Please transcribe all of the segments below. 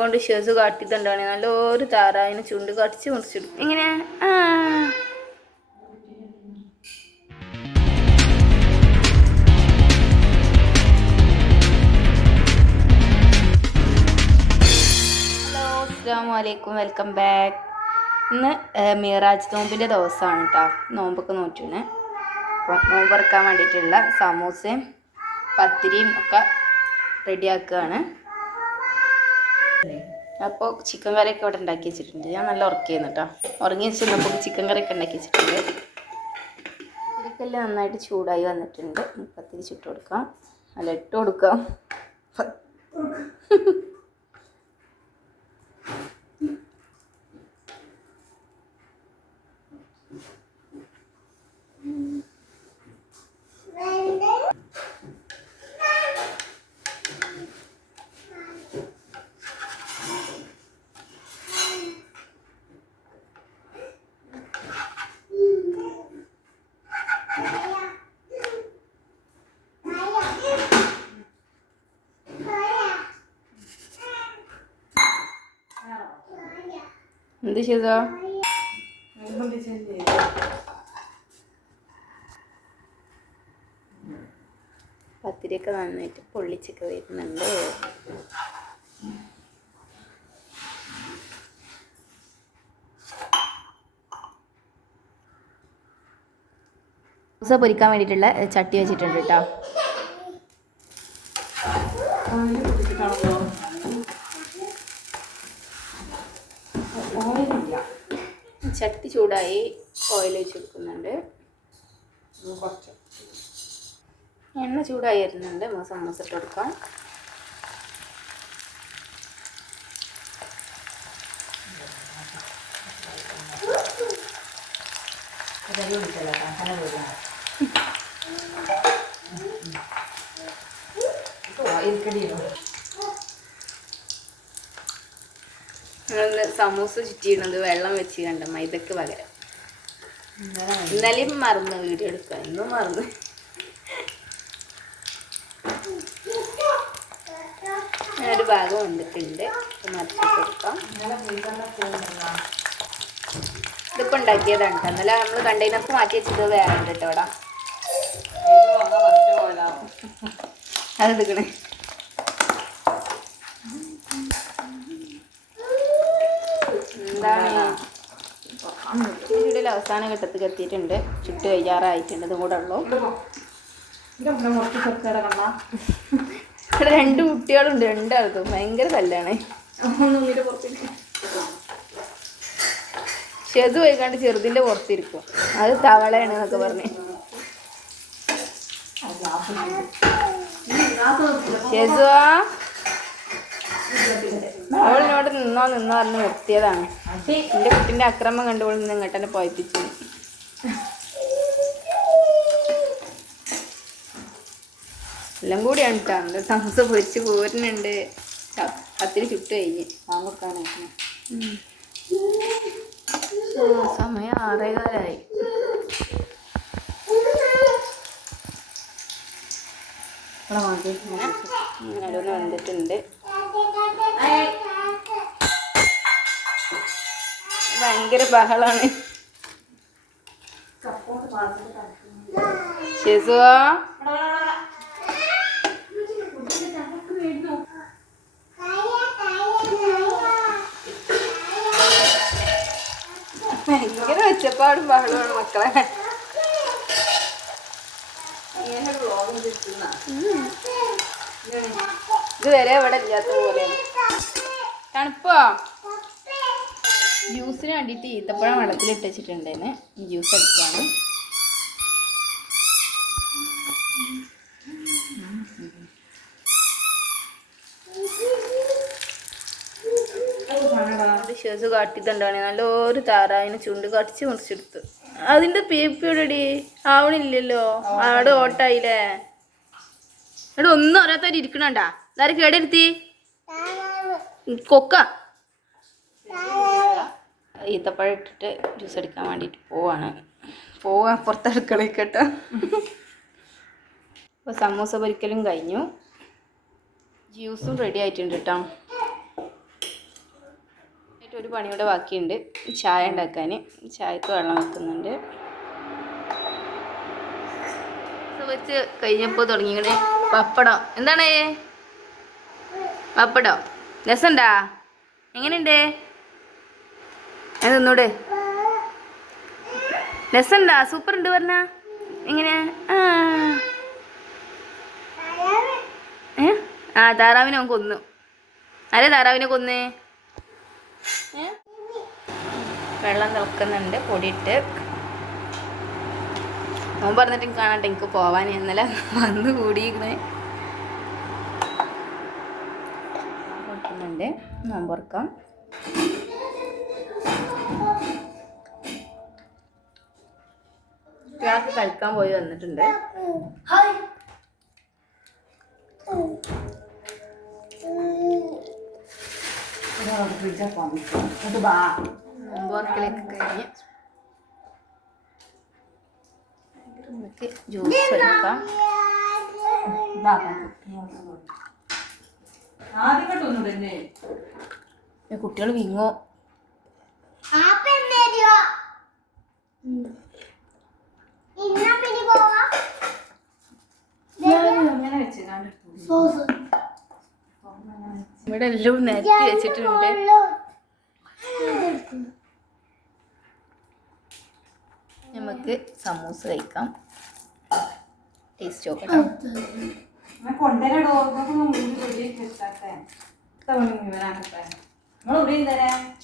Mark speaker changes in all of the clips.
Speaker 1: കൊണ്ട് ഷേസ് കാട്ടിത്തണ്ടാണ് നല്ലൊരു താറാവിനെ ചുണ്ട് കടിച്ച് മുറിച്ചിടും എങ്ങനെയാ? ആ. ഹലോ അസ്സാം വലൈക്കും വെൽക്കം ബാക്ക്. ഇന്ന് മീറാജ് നോമ്പിന്റെ ദിവസമാണ് കേട്ടോ നോമ്പൊക്കെ നോറ്റിന് അപ്പോൾ നോമ്പ് ഇറക്കാൻ വേണ്ടിയിട്ടുള്ള സമൂസയും പത്തിരിയും ഒക്കെ റെഡിയാക്കുകയാണ് അപ്പോൾ ചിക്കൻ കറിയൊക്കെ ഇവിടെ ഉണ്ടാക്കി വെച്ചിട്ടുണ്ട്. ഞാൻ നല്ല ഉറക്കിയിരുന്നു കേട്ടോ. ഉറങ്ങി വെച്ചിരുന്നപ്പോൾ ചിക്കൻ കറിയൊക്കെ ഉണ്ടാക്കി വെച്ചിട്ടുണ്ട്. ഇതൊക്കെല്ലാം നന്നായിട്ട് ചൂടായി വന്നിട്ടുണ്ട്. പത്തിരി ചുട്ട് കൊടുക്കാം. അല്ല ഇട്ട് കൊടുക്കാം. എന്ത് ചെയ്തോ? പത്തിരിയൊക്കെ നന്നായിട്ട് പൊള്ളിച്ചൊക്കെ വരുന്നുണ്ട്. ദോശ പൊരിക്കാൻ വേണ്ടിയിട്ടുള്ള ചട്ടി വെച്ചിട്ടുണ്ട് കേട്ടോ. ചട്ടി ചൂടായി ഓയിൽ വെച്ച് കൊടുക്കുന്നുണ്ട്. എണ്ണ ചൂടായി വരുന്നുണ്ട്. നമുക്ക് സമോസ ഇട്ട് കൊടുക്കാം. നമ്മൾ സമൂസ ചുറ്റിയിടുന്നത് വെള്ളം വെച്ച് കണ്ട മൈദക്ക് പകരം. ഇന്നലെയും മറന്നു വീഡിയോ എടുക്കുക. ഇന്നും മറന്നു. ഒരു ഭാഗം വന്നിട്ടുണ്ട്. ഇത് മറിച്ചിട്ട് കൊടുക്കാം. ഉണ്ടാക്കിയതാണ് കേട്ടോ ഇന്നലെ നമ്മൾ കണ്ടെയ്നർക്ക് മാറ്റി വെച്ചത് വേറെ കേട്ടോടാ കേട്ടോ ഇവിടെ അത് എടുക്കണേ. എന്താണ്? അവസാന ഘട്ടത്തിൽ എത്തിയിട്ടുണ്ട്. ചുട്ട് കഴിയാറായിട്ടുണ്ട്. ഇതും കൂടെ ഉള്ളൂ. ഇവിടെ രണ്ട് കുട്ടികളുണ്ട്. രണ്ടാൾക്കും ഭയങ്കര തല്ലാണ്. ചെതു പോയിക്കാണ്ട് ചെറുതിന്റെ പുറത്തിരിക്കും. അത് തവളയാണ് എന്നൊക്കെ പറഞ്ഞു. ചെതുവാ അവളിനോട് നിന്നോ നിന്നോ പറഞ്ഞ് നിർത്തിയതാണ്. എന്റെ കുട്ടിന്റെ അക്രമം കണ്ടുകൊണ്ട് ഇങ്ങോട്ട് തന്നെ പോയിപ്പിച്ചു എല്ലാം കൂടിയാണ് കേട്ടോ എന്റെ സമൂസ പൊരിച്ച് പോരുന്നുണ്ട്. പത്തിന് ചുട്ട് കഴിഞ്ഞ്. ആ, സമയം ആറേകാലായി. അങ്ങനെ ഓരോന്ന് വന്നിട്ടുണ്ട്. ഭയങ്കര ബഹളാണ്. ഷിസുവാ ഭയങ്കര ഒച്ചപ്പാടും ബഹളമാണ് മക്കളെ. ഇതുവരെ ഇവിടെ ഇല്ലാത്ത പോലെയാണ്. തണുപ്പോ? ജ്യൂസിന് വേണ്ടിയിട്ട് ഈത്തപ്പഴം വെള്ളത്തിലിട്ട് വെച്ചിട്ടുണ്ടേന് ജ്യൂസ് എടുക്കുകയാണ് ഷേസ് കാട്ടിത്തണ്ടാണ് നല്ലൊരു താറാവിനെ ചുണ്ട് കടിച്ച് മുറിച്ചെടുത്തു. അതിന്റെ പേപ്പിയോടടി ആവണില്ലല്ലോ. അവിടെ ഓട്ടായില്ലേ? എടാ ഒന്നും അറിയാത്തവര് ഇരിക്കണണ്ടാ. ഇതാരെ കേടെടുത്തി? കൊക്ക. ഈത്തപ്പഴം ഇട്ടിട്ട് ജ്യൂസ് അടിക്കാൻ വേണ്ടിയിട്ട് പോവാണ്. പോവാ പുറത്തടുക്കളയിൽ കേട്ടോ. അപ്പോൾ സമൂസ പൊരിക്കലും കഴിഞ്ഞു. ജ്യൂസും റെഡി ആയിട്ടുണ്ട് കേട്ടോ. ഒരു പണിയുടെ ബാക്കിയുണ്ട്. ചായ ഉണ്ടാക്കാൻ ചായക്ക് വെള്ളം വെക്കുന്നുണ്ട്. വെച്ച് കഴിഞ്ഞപ്പോൾ തുടങ്ങിയേ പപ്പടം. എന്താണ്? പപ്പടം. രസമുണ്ടാ? എങ്ങനെയുണ്ട്? ഞാൻ തിന്നൂടെ രസമുണ്ടാ? സൂപ്പർ ഉണ്ട് പറഞ്ഞ. എങ്ങനെ? ആ. താറാവിനെ അവൻ കൊന്നു. ആരെ താറാവിനെ കൊന്നേ? വെള്ളം തിളക്കുന്നുണ്ട് പൊടിയിട്ട്. അവൻ പറഞ്ഞിട്ട് എനിക്ക് കാണട്ടെ എനിക്ക് പോവാൻ ഇന്നലെ വന്ന് കൂടിയിരിക്കണേ. ണ്ട് നോമ്പുറക്കാം ക്ലാസ് കളിക്കാൻ പോയി വന്നിട്ടുണ്ട്. നോമ്പുറക്കലൊക്കെ കഴിഞ്ഞ്. നമുക്ക് ജ്യൂസ് എടുക്കാം. കുട്ടികൾ വിങ്ങോ. ഇവിടെ എല്ലാം നിരത്തി വെച്ചിട്ടുണ്ട്. നമുക്ക് സമൂസ കഴിക്കാം. ടേസ്റ്റ്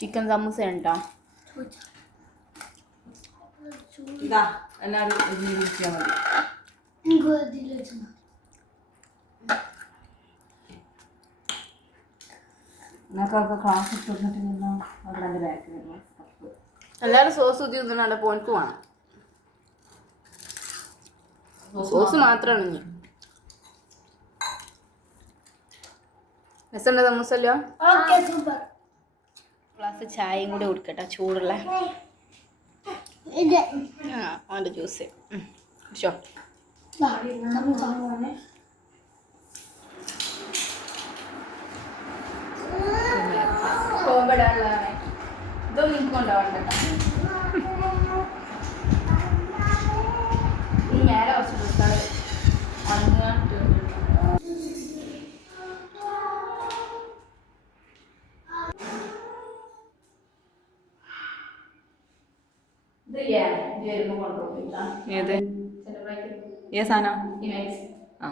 Speaker 1: ചിക്കൻ സമൂസ ഉണ്ടോ?
Speaker 2: ഇതാ എല്ലാവരും നിങ്ങൾക്കൊക്കെ ക്ലാസ് ഇട്ടിട്ടുണ്ടെങ്കിൽ അവിടെ ബാക്കിൽ
Speaker 1: എല്ലാവരും സോസ് ഊതി തിന്നുന്നുണ്ട് പോനക്ക് വേണം. സോസ് മാത്രമാണ് ഇനി. രസമുണ്ടോ സമൂസല്ലോ ഗ്ലാസ് ചായയും കൂടി കൊടുക്കട്ടെ ചൂടുള്ള. അവന്റെ ജ്യൂസ് ഷോ പോകുമ്പോഴാണ് ഇതൊന്നും എനിക്ക് കൊണ്ടുപോകണ്ട ഈ നേരെ കുറച്ച് ഉണങ്ങാൻ
Speaker 2: ഏത്? ഏ സാധനം? ആ.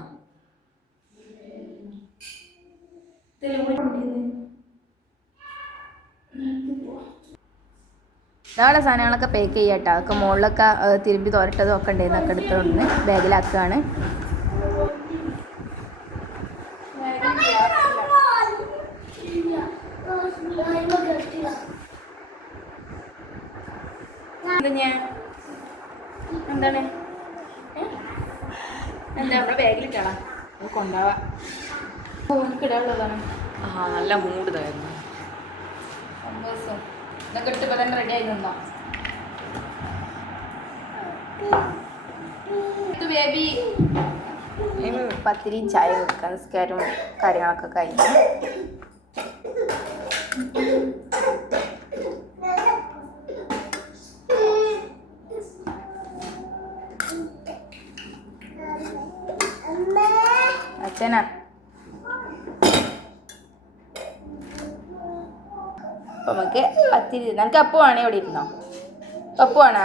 Speaker 1: നാളെ സാധനങ്ങളൊക്കെ പാക്ക് കേട്ടോ അതൊക്കെ മുകളിലൊക്കെ തിരുമ്പി തോരട്ടതും ഒക്കെ ഉണ്ടായിരുന്നു ഒക്കെ എടുത്തുകൊണ്ട് ബാഗിലാക്കുകയാണ് എന്താണ്? എന്താ നമ്മുടെ ബാഗിലിട്ടാളാ? കൊണ്ടാവാ.
Speaker 2: ആ നല്ല മൂഡ് ഇതായിരുന്നു.
Speaker 1: സന്തോഷം ഇതൊക്കെ ഇപ്പം തന്നെ റെഡി ആയി നിന്നോ? ബേബി പത്തിരിയും ചായ വെക്കാൻ നിസ്കാരവും കാര്യങ്ങളൊക്കെ കഴിഞ്ഞു. അച്ഛനാ? അപ്പൊ നമുക്ക് പത്തിരി നമുക്ക് അപ്പു ആണേ ഇവിടെ ഇരുന്നോ? അപ്പു വേണോ?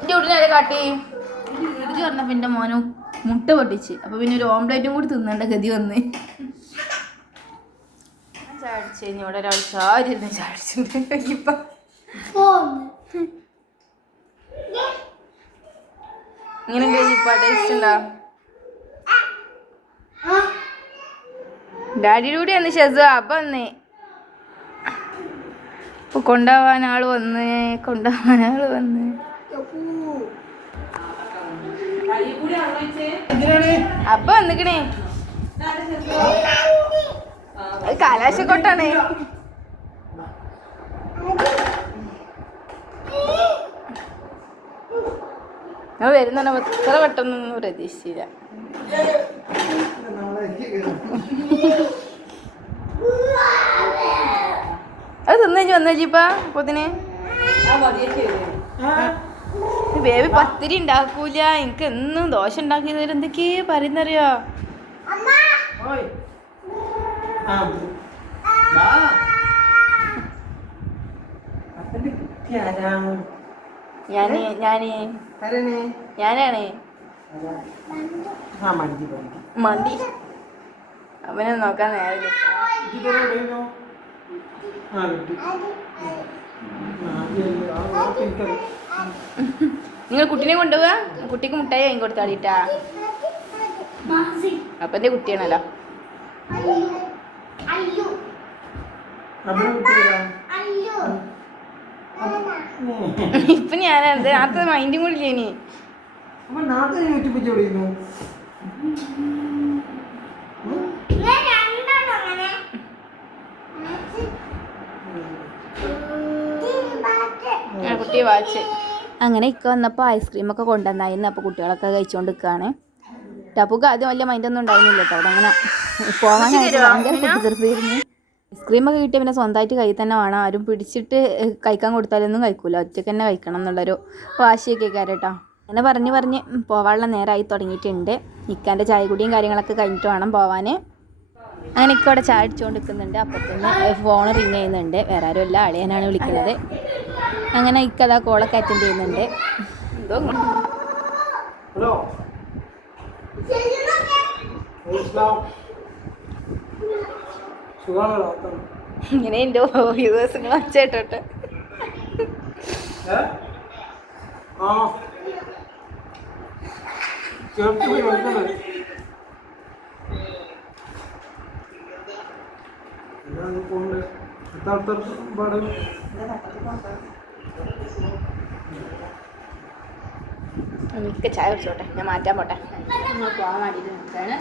Speaker 1: എന്റെ ഉടനെ കാട്ടി? ഇടിച്ച് പറഞ്ഞപ്പോ എന്റെ മോനും മുട്ട പൊട്ടിച്ച്. അപ്പൊ പിന്നെ ഒരു ഓംപ്ലേറ്റും കൂടി തിന്നേണ്ട ഗതി വന്ന്. ചാടിച്ച് കഴിഞ്ഞ് ഇവിടെ ഒരാൾ ചാടിയിരുന്നു ചാടിച്ചിട്ടുണ്ട്. ഇപ്പൊ ഇങ്ങനെ ഇപ്പൊ ടേസ്റ്റ് ഉണ്ടാ? ഡാഡിയുടെ കൂടെ വന്ന് ഷെസു അപ്പൊ വന്നേ. ഇപ്പൊ കൊണ്ടുപോവാൻ ആൾ വന്ന് കൊണ്ടുപോവാൻ ആൾ വന്ന്. അപ്പൊ വന്നിക്കണേ. കലാശക്കൊട്ടാണ്. ഞാൻ വരുന്ന ഇത്ര പെട്ടെന്നൊന്നും പ്രതീക്ഷിച്ചില്ല. അത് തിന്നു വന്നേച്ചിപ്പാ പൊതിനെ ബേബി പത്തിരി ഉണ്ടാക്കൂല. എനിക്ക് എന്നും ദോശ ഉണ്ടാക്കി തരും എന്തൊക്കെയാ പറയുന്നറിയോ ഞാനേ ഞാനേ. ഞാനാണേ.
Speaker 3: മണ്ടി. മണ്ടി.
Speaker 1: അവനെ നോക്കാൻ നേരം. നിങ്ങൾ കുട്ടീനെ കൊണ്ടുപോവാ? കുട്ടിക്ക് മുട്ടായി വാങ്ങി കൊടുത്താടിട്ടാ അപ്പന്റെ കുട്ടിയാണല്ലോ
Speaker 3: നമ്മുടെ കുട്ടിയാ
Speaker 1: ഇപ്പൊ ഞാനത് നേരത്തെ മൈൻഡും കൂടി ഇല്ലേ ഇനി?
Speaker 3: അപ്പൊ നാട്ടിൽ യൂട്യൂബ് ചോദിക്കുന്നു
Speaker 1: ആ, കുട്ടി വാച്ച്. അങ്ങനെ ഇക്ക വന്നപ്പോൾ ഐസ്ക്രീം ഒക്കെ കൊണ്ടുവന്നായിരുന്നു. അപ്പോൾ കുട്ടികളൊക്കെ കഴിച്ചുകൊണ്ട് നിൽക്കുകയാണ് ടപ്പുക്ക് ആദ്യം വലിയ മൈൻഡൊന്നും ഉണ്ടായിരുന്നില്ല കേട്ടോ അവിടെ അങ്ങനെ പോകാനായിട്ട് ഭയങ്കര ഐസ്ക്രീം ഒക്കെ കിട്ടിയ പിന്നെ സ്വന്തമായിട്ട് കൈ തന്നെ വേണം. ആരും പിടിച്ചിട്ട് കഴിക്കാൻ കൊടുത്താലൊന്നും കഴിക്കൂല. ഒറ്റയ്ക്ക് തന്നെ കഴിക്കണം എന്നുള്ളൊരു വാശിയൊക്കെ കേട്ടോ അങ്ങനെ പറഞ്ഞ് പറഞ്ഞ് പോവാനുള്ള നേരമായി തുടങ്ങിയിട്ടുണ്ട്. ഇക്കാന്റെ ചായ കുടിയും കാര്യങ്ങളൊക്കെ കഴിഞ്ഞിട്ട് വേണം പോവാൻ അങ്ങനെ ഇക്കോടെ ചായ അടിച്ചുകൊണ്ട് നിൽക്കുന്നുണ്ട് അപ്പോൾ തന്നെ ഫോൺ റിങ് ചെയ്യുന്നുണ്ട്. വേറെ ആരും അല്ല അളിയനാണ് വിളിക്കുന്നത്. അങ്ങനെ ഇക്കഥ കോളൊക്കെ അറ്റൻഡ് ചെയ്യുന്നുണ്ട്.
Speaker 3: ഹലോ.
Speaker 1: ഇങ്ങനെ
Speaker 3: എന്റെ വ്യൂവേഴ്സിന് കൊണ്ട് പോണ്ടേ എത്ര പാട്.
Speaker 1: മിക്ക ചായ കുടിച്ചോട്ടെ. ഞാൻ മാറ്റാൻ പോട്ടെ. നിങ്ങൾ പോകാൻ വേണ്ടിയിട്ട് നിൽക്കുകയാണ്.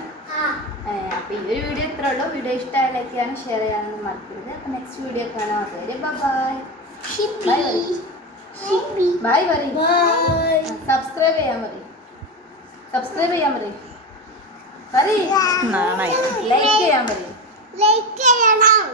Speaker 1: അപ്പോൾ ഈ ഒരു വീഡിയോ ഇത്രേ ഉള്ളൂ. വീഡിയോ ഇഷ്ടമായ ലൈക്ക് ചെയ്യാനും ഷെയർ ചെയ്യാനൊന്നും മറക്കരുത്. അപ്പോൾ നെക്സ്റ്റ് വീഡിയോ കാണാം. അതുവരെ ബൈ ബൈ ബൈ സബ്സ്ക്രൈബ് ചെയ്യാൻ മതി സബ്സ്ക്രൈബ് ചെയ്യാൻ മതി
Speaker 2: മതി
Speaker 1: ലൈക്ക് ചെയ്യാൻ മതി
Speaker 4: ലൈക്ക് ചെയ്യണം.